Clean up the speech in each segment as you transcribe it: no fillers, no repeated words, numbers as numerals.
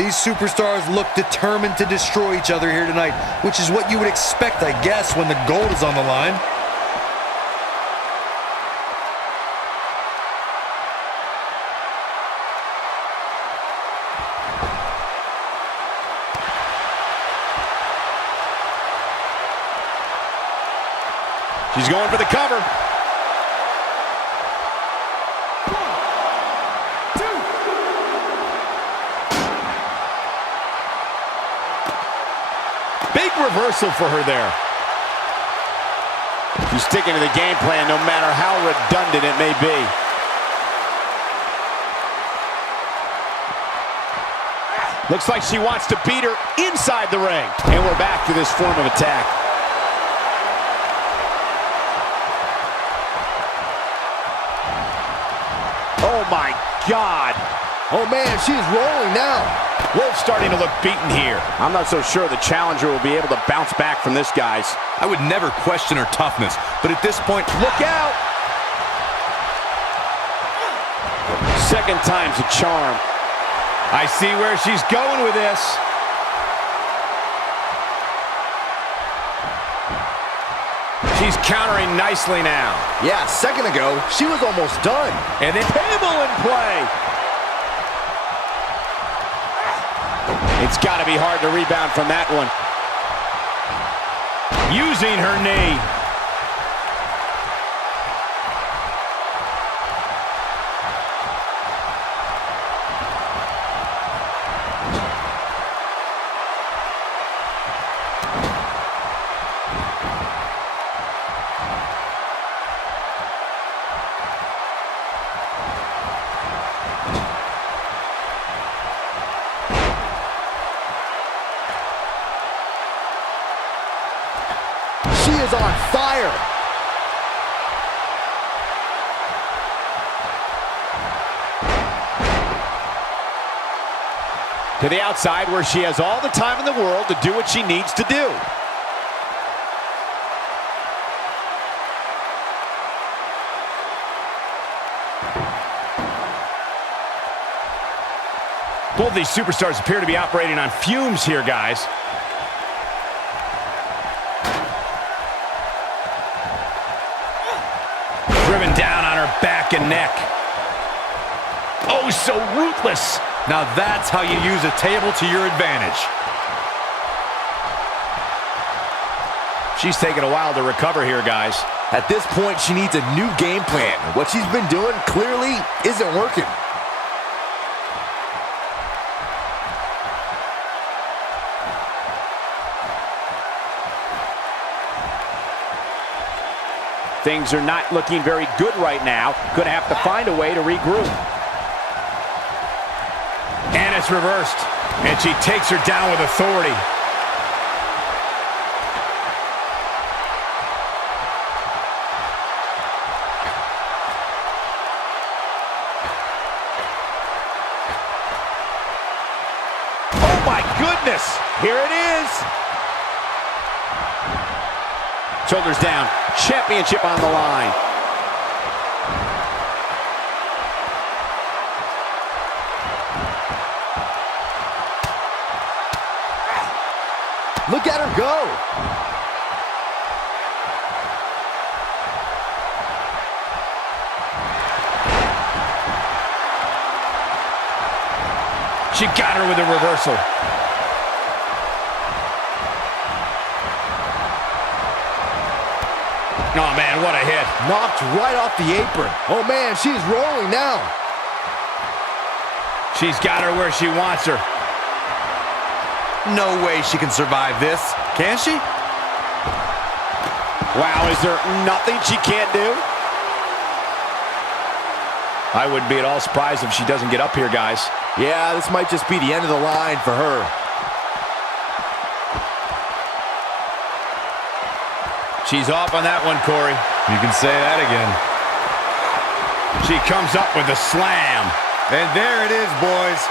These superstars look determined to destroy each other here tonight, which is what you would expect, I guess, when the gold is on the line. She's going for the cover. 1, 2. Big reversal for her there. She's sticking to the game plan no matter how redundant it may be. Looks like she wants to beat her inside the ring. And we're back to this form of attack. Oh my God. Oh man, she's rolling now. Wolf starting to look beaten here. I'm not so sure the challenger will be able to bounce back from this, guys. I would never question her toughness, but at this point, look out! Second time's a charm. I see where she's going with this. She's countering nicely now. Yeah, a second ago, she was almost done. And then table in play. It's got to be hard to rebound from that one. Using her knee. She is on fire. To the outside where she has all the time in the world to do what she needs to do. Both these superstars appear to be operating on fumes here, guys. Driven down on her back and neck. Oh, so ruthless. now that's how you use a table to your advantage. She's taking a while to recover here, guys. At this point, she needs a new game plan. What she's been doing clearly isn't working. Things are not looking very good right now. Gonna have to find a way to regroup. And it's reversed. And she takes her down with authority. Oh my goodness! Here it is! Shoulders down. Championship on the line. Look at her go. She got her with a reversal. Oh, man, what a hit. Knocked right off the apron. Oh, man, she's rolling now. She's got her where she wants her. No way she can survive this, can she? Wow, is there nothing she can't do? I wouldn't be at all surprised if she doesn't get up here, guys. Yeah, this might just be the end of the line for her. She's off on that one, Corey. You can say that again. She comes up with a slam. And there it is, boys.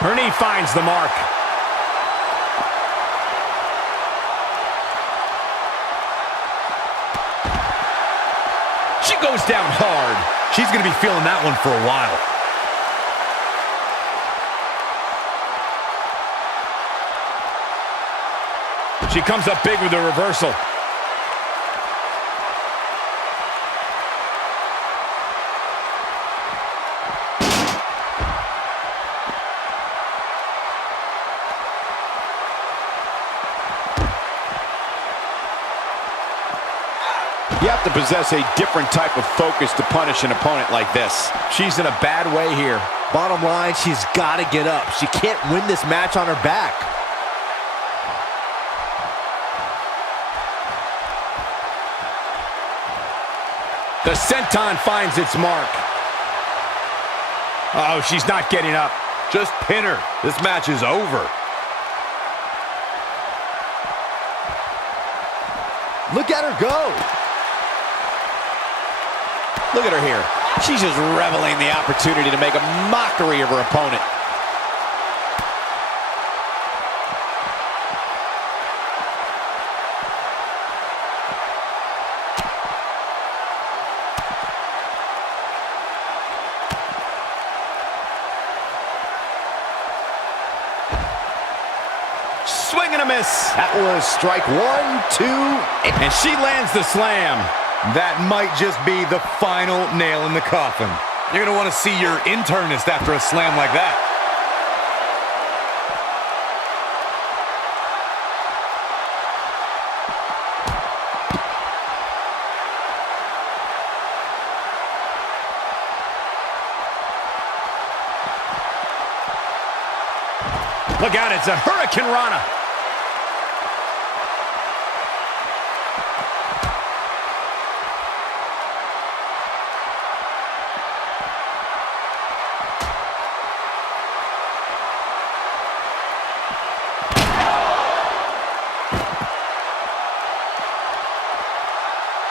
Her knee finds the mark. She goes down hard. She's going to be feeling that one for a while. She comes up big with a reversal. You have to possess a different type of focus to punish an opponent like this. She's in a bad way here. Bottom line, she's got to get up. She can't win this match on her back. The senton finds its mark. Oh, she's not getting up. Just pin her. This match is over. Look at her go. Look at her here. She's just reveling in the opportunity to make a mockery of her opponent. Swing and a miss. That was strike 1, 2, and she lands the slam. That might just be the final nail in the coffin. You're going to want to see your internist after a slam like that. Look out, it's a Hurricane Rana.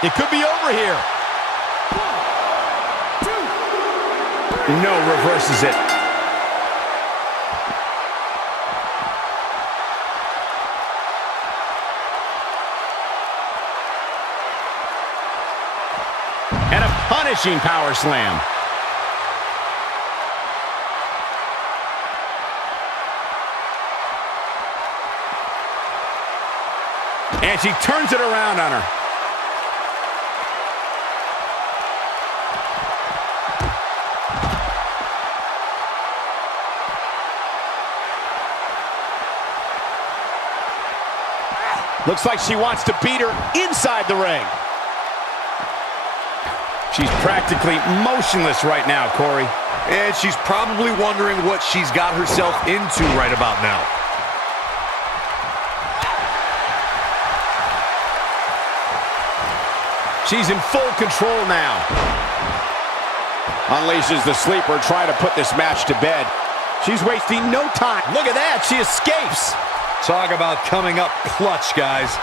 It could be over here. 1, 2. No, reverses it. And a punishing power slam. And she turns it around on her. Looks like she wants to beat her inside the ring. She's practically motionless right now, Corey. And she's probably wondering what she's got herself into right about now. She's in full control now. Unleashes the sleeper, trying to put this match to bed. She's wasting no time. Look at that, she escapes. Talk about coming up clutch, guys.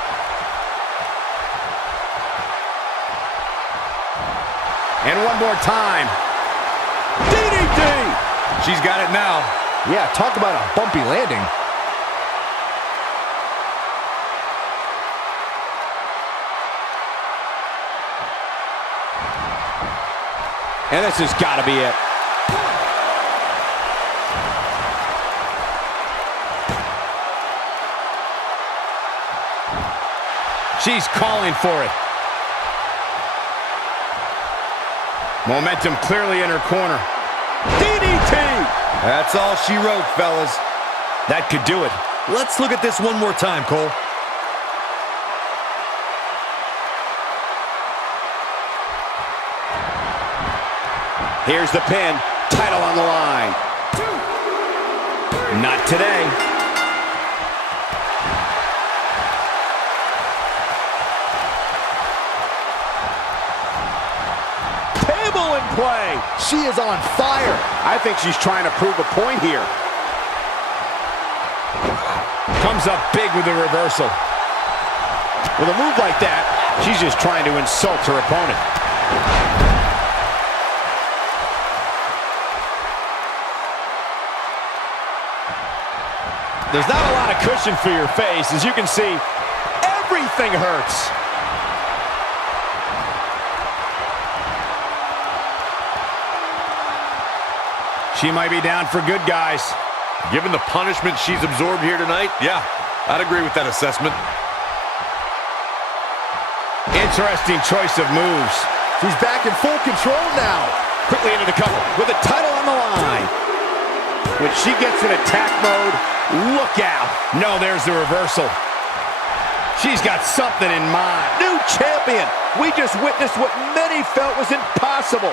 And one more time. DDT! She's got it now. Yeah, talk about a bumpy landing. And this has got to be it. She's calling for it. Momentum clearly in her corner. DDT! That's all she wrote, fellas. That could do it. Let's look at this one more time, Cole. Here's the pin. Title on the line. 2, 3. Not today. Table in play. She is on fire. I think she's trying to prove a point here. Comes up big with a reversal. With a move like that, she's just trying to insult her opponent. There's not a lot of cushion for your face. As you can see, everything hurts. She might be down for good, guys. Given the punishment she's absorbed here tonight, yeah, I'd agree with that assessment. Interesting choice of moves. She's back in full control now. Quickly into the cover with the title on the line. When she gets in attack mode, look out. No, there's the reversal. She's got something in mind. New champion. We just witnessed what many felt was impossible.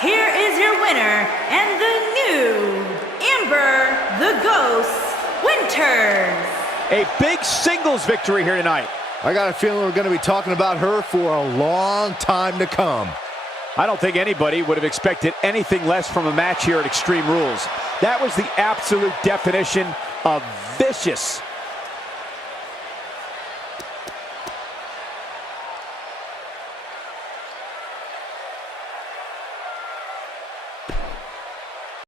Here is your winner, and the new Amber the Ghost Winters. A big singles victory here tonight. I got a feeling we're going to be talking about her for a long time to come. I don't think anybody would have expected anything less from a match here at Extreme Rules. That was the absolute definition of vicious.